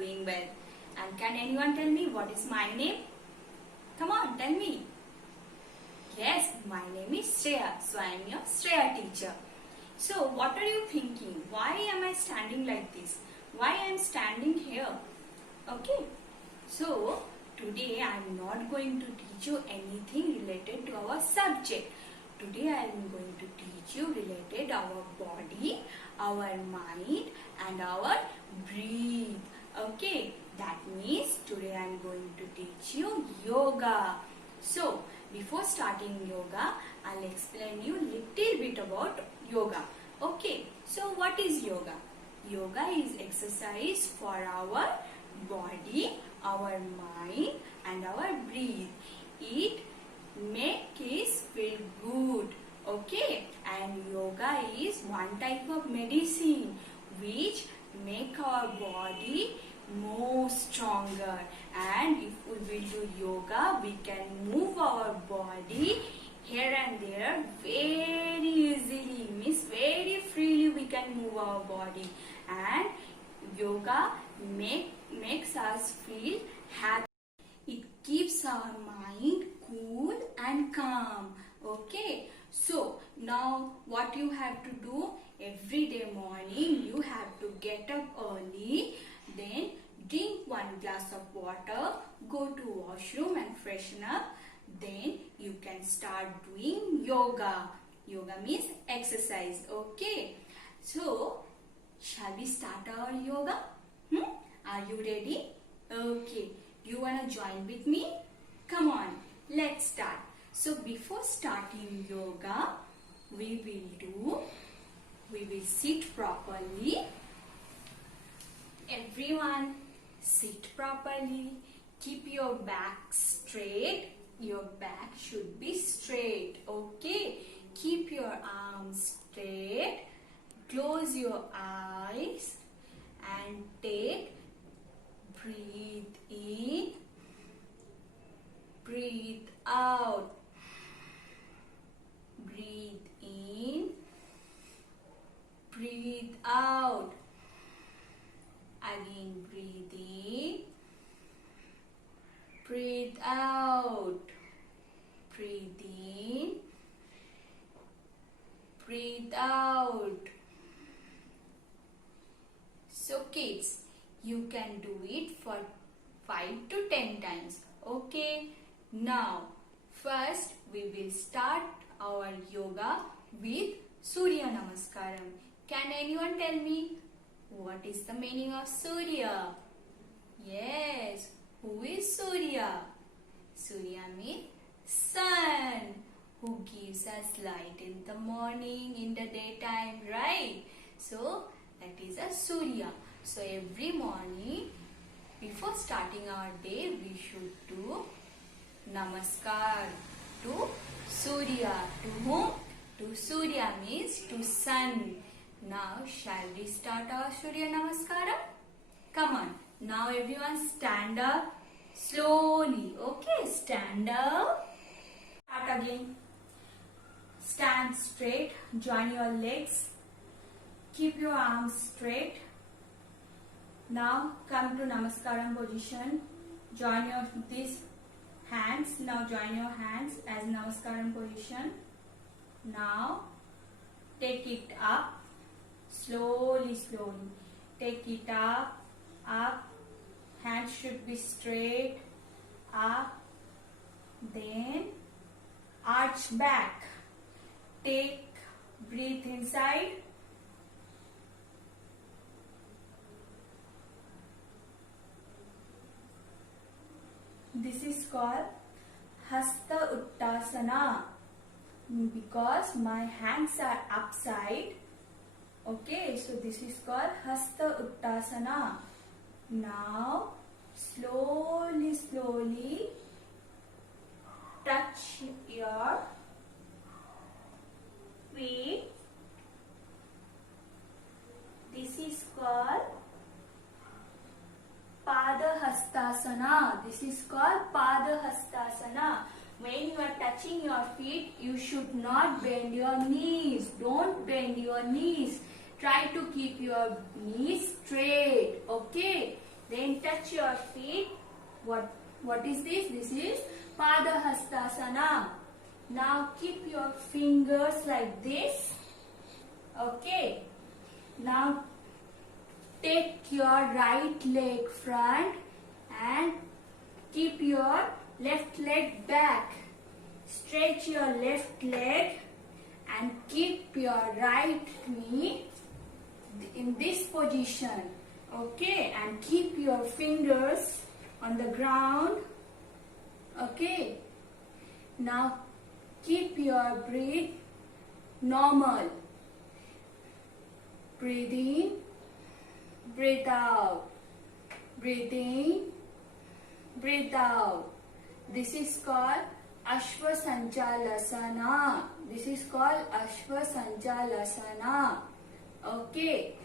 doing well. And can anyone tell me what is my name? Come on, tell me. Yes, my name is Shreya. So I am your Shreya teacher. So what are you thinking? Why am I standing like this? Why I am standing here? Okay. So today I am not going to teach you anything related to our subject. Today I am going to teach you related our body, our mind and our breathe. Okay. That means today I am going to teach you yoga. So before starting yoga, I'll explain you little bit about yoga. Okay. So what is yoga? Yoga is exercise for our body, our mind and our breathe. It makes us feel good. Okay. And yoga is one type of medicine which make our body more stronger, and if we will do yoga we can move our body here and there very easily, means very freely we can move our body, and yoga makes us feel happy. It keeps our mind cool and calm. Okay, so now what you have to do, every day morning you have to get up early, then drink 1 glass of water, go to washroom and freshen up. Then you can start doing yoga. Yoga means exercise. Okay. So, shall we start our yoga? Are you ready? Okay. You wanna join with me? Come on. Let's start. So, before starting yoga, we will sit properly. Everyone, sit properly. Keep your back straight. Your back should be straight. Okay. Keep your arms straight. Close your eyes and breathe in, breathe out. Breathe in, breathe out. Again, breathe in, breathe out. Breathe in, breathe out. So kids, you can do it for 5 to 10 times. Okay. Now, first we will start our yoga with Surya Namaskaram. Can anyone tell me what is the meaning of Surya? Yes, who is Surya? Surya means sun, who gives us light in the morning, in the daytime, right? So, that is a Surya. So, every morning, before starting our day, we should do Namaskar to Surya. To whom? To Surya means to sun. Now, shall we start our Surya Namaskaram? Come on. Now, everyone stand up slowly. Okay, stand up. Start again. Stand straight. Join your legs. Keep your arms straight. Now, come to Namaskaram position. Join these hands. Now, join your hands as Namaskaram position. Now, take it up. Slowly, slowly. Take it up, up. Hands should be straight, up. Then arch back. Breathe inside. This is called Hasta Uttasana because my hands are upside. Okay, so this is called Hasta Uttasana. Now, slowly, slowly touch your feet. This is called Padahastasana. This is called Padahastasana. When you are touching your feet, you should not bend your knees. Don't bend your knees. Try to keep your knees straight. Okay. Then touch your feet. What is this? This is Padahastasana. Now keep your fingers like this. Okay. Now take your right leg front and keep your left leg back. Stretch your left leg and keep your right knee in this position. Okay, and keep your fingers on the ground. Okay. Now keep your breath normal. Breathe in, breathe out. Breathe in, breathe out. This is called Ashwasanchalasana. This is called Ashwasanchalasana. Okay.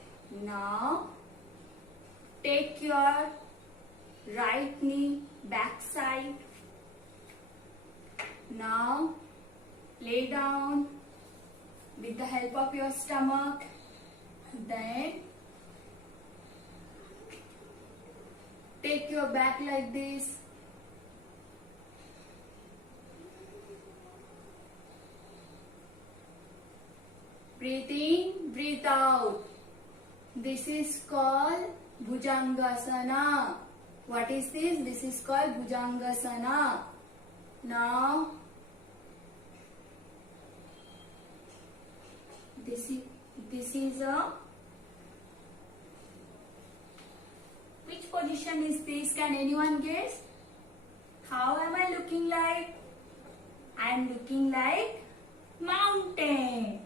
Now take your right knee back side. Now lay down with the help of your stomach. Then take your back like this. Breathe in, breathe out. This is called Bhujangasana. What is this? This is called Bhujangasana. Now, this is a, which position is this? Can anyone guess? How am I looking like? I am looking like mountain.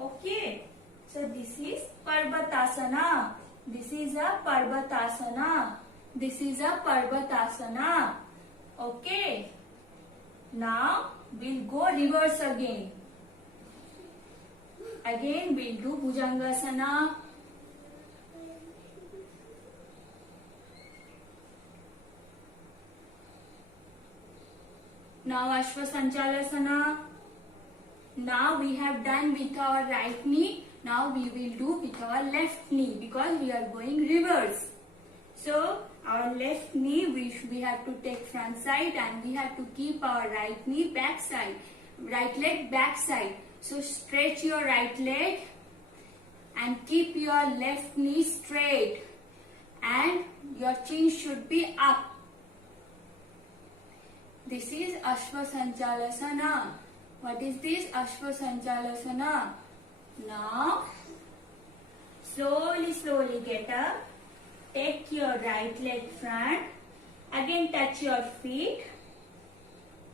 Okay. So this is Parvatasana. This is a Parvatasana. This is a Parvatasana. Okay. Now we'll go reverse again. Again we'll do Bhujangasana. Now Ashwasanchalasana. Now we have done with our right knee. Now we will do with our left knee because we are going reverse. So our left knee we have to take front side and we have to keep our right knee back side. Right leg back side. So stretch your right leg and keep your left knee straight and your chin should be up. This is Ashwasanchalasana. What is this? Ashwasanchalasana. Now, slowly get up. Take your right leg front. Again touch your feet.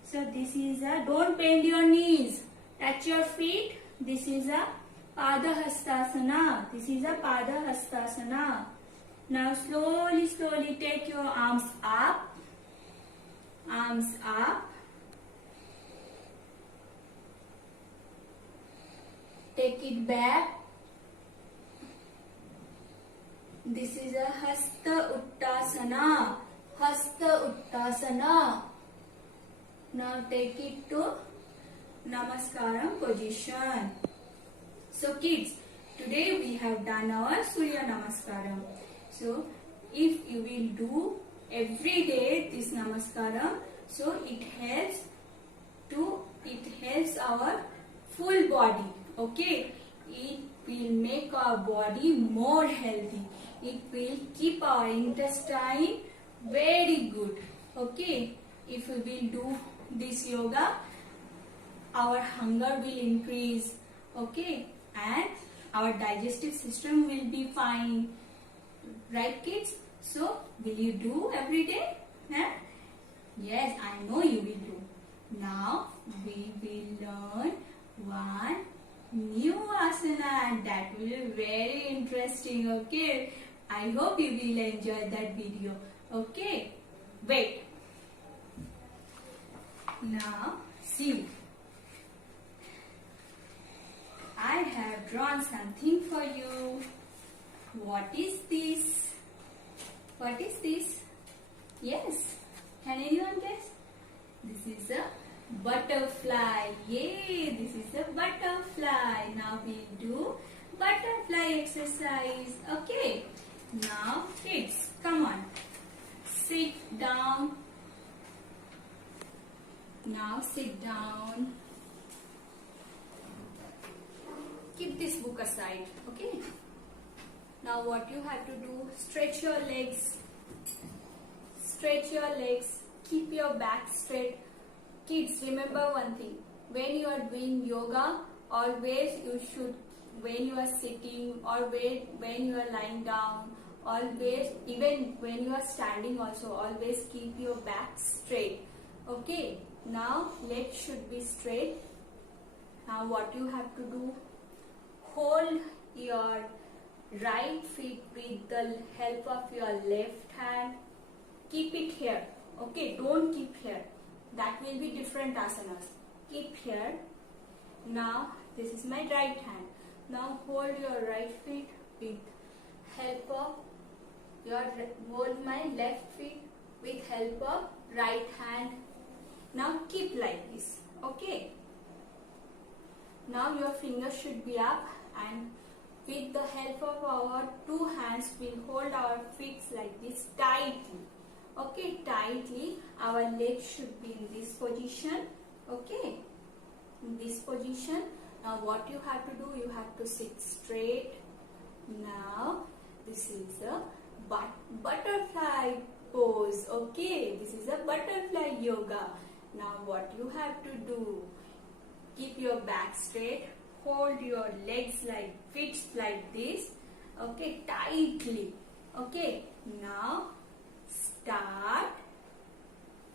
So this is a, don't bend your knees. Touch your feet. This is a Padahastasana. This is a Padahastasana. Now slowly take your arms up. Arms up. Take it back. This is a Hasta Uttasana. Hasta Uttasana. Now take it to Namaskaram position. So kids, today we have done our Surya Namaskaram. So if you will do every day this Namaskaram, so it helps our full body. Okay, it will make our body more healthy. It will keep our intestine very good. Okay, if we will do this yoga, our hunger will increase. Okay, and our digestive system will be fine. Right, kids? So, will you do every day? Huh? Yes, I know you will do. Now, we will learn one new asana and that will be very interesting. Okay, I hope you will enjoy that video. Okay, wait. Now, see. I have drawn something for you. What is this? What is this? Yes. Can anyone guess? This is a butterfly. Yay! This is a butterfly. Now we'll do butterfly exercise. Okay. Now kids, come on. down. Now sit down. Keep this book aside, okay? Now what you have to do, stretch your legs. Stretch your legs. Keep your back straight. Kids, remember one thing. When you are doing yoga, always you should, when you are sitting or when you are lying down, always, even when you are standing also, always keep your back straight. Okay? Now legs should be straight. Now what you have to do, hold your right feet with the help of your left hand. Keep it here. Okay, don't keep here. That will be different asanas. Keep here. Now this is my right hand. Now hold your right feet with help of your, hold my left feet with help of right hand. Now keep like this. Okay. Now your fingers should be up, and with the help of our two hands, we'll hold our feet like this tightly. Okay, tightly. Our legs should be in this position. Okay, in this position. Now what you have to do, you have to sit straight. Now this is a butterfly pose. Okay, this is a butterfly yoga. Now what you have to do, keep your back straight, hold your legs like feet like this. Okay, tightly. Okay, now start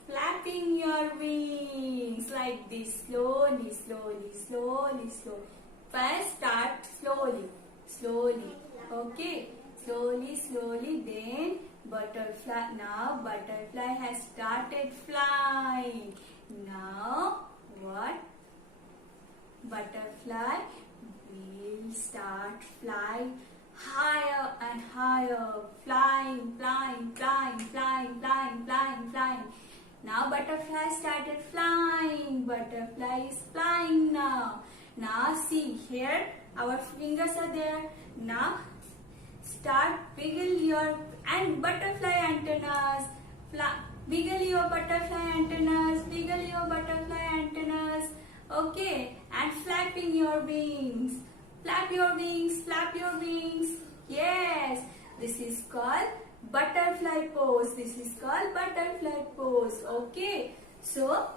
flapping your wings like this, slowly, slowly, slowly, slowly. First start slowly, slowly. Okay, slowly, slowly, then butterfly. Now butterfly has started flying. Now what? Butterfly will start flying higher and higher, flying, flying, flying, flying, flying, flying, flying. Now butterfly started flying. Butterfly is flying now. Now see here, our fingers are there. Now start wiggle your and butterfly antennas. Wiggle your butterfly antennas. Wiggle your butterfly antennas. Okay, and flapping your wings. Flap your wings, flap your wings. Yes, this is called butterfly pose. This is called butterfly pose. Okay, so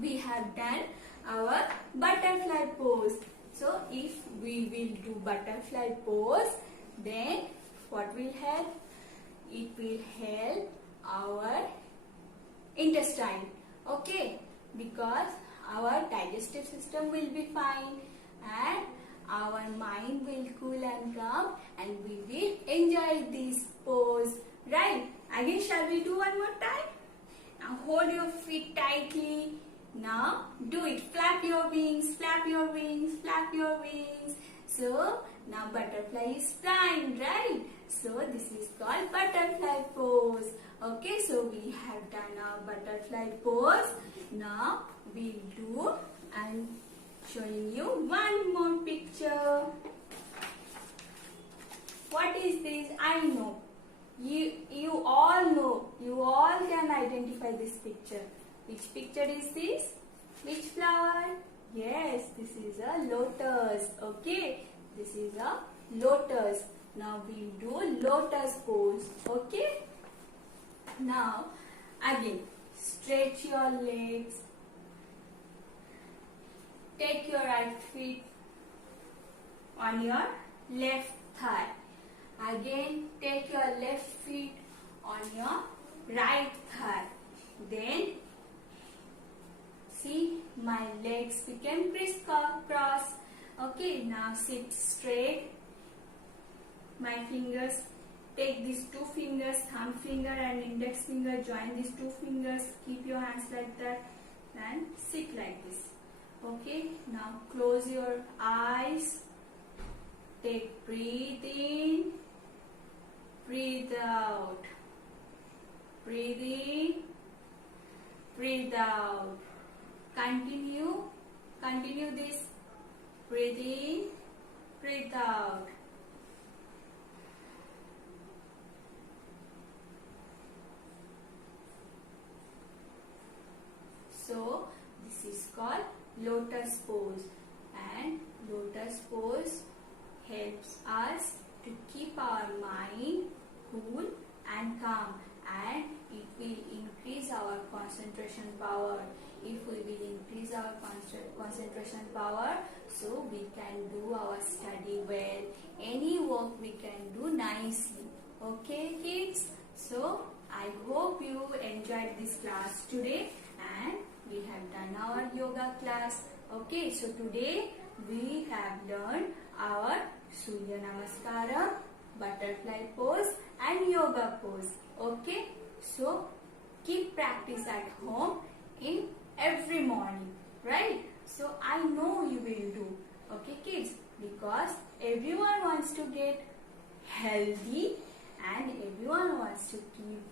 we have done our butterfly pose. So if we will do butterfly pose, then what will help? It will help our intestine. Okay, because our digestive system will be fine and our mind will cool and calm, and we will enjoy this pose. Right? Again, shall we do one more time? Now hold your feet tightly. Now do it. Flap your wings, flap your wings, flap your wings. So now butterfly is flying, right? So this is called butterfly pose. Okay, so we have done our butterfly pose. Now we'll do and showing you one more picture. What is this? I know. You all know. You all can identify this picture. Which picture is this? Which flower? Yes, this is a lotus. Okay, this is a lotus. Now we'll do lotus pose. Okay. Now again, stretch your legs. Take your right feet on your left thigh. Again, take your left feet on your right thigh. Then, see, my legs became crisscross. Okay, now sit straight. My fingers, take these two fingers, thumb finger and index finger, join these two fingers, keep your hands like that and sit like this. Okay, now close your eyes. Breathe in, breathe out. Breathe in, breathe out. Continue this. Breathe in, breathe out. called lotus pose. And lotus pose helps us to keep our mind cool and calm, and it will increase our concentration power. If we will increase our concentration power, so we can do our study well. Any work we can do nicely. Okay, kids? So, I hope you enjoyed this class today, and we have done our yoga class. Okay, so today we have learned our Surya Namaskaram, butterfly pose and yoga pose. Okay, so keep practice at home in every morning, right? So I know you will do. Okay, kids, because everyone wants to get healthy and everyone wants to keep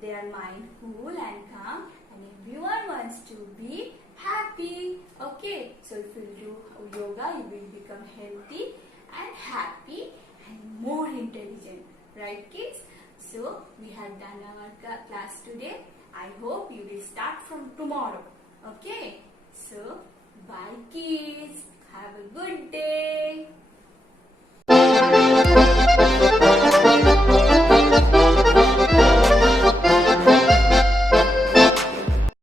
their mind cool and calm, and everyone wants to be happy. Okay, so if you do yoga, you will become healthy and happy and more intelligent, right, kids? So we have done our class today. I hope you will start from tomorrow. Okay, so bye, kids. Have a good day.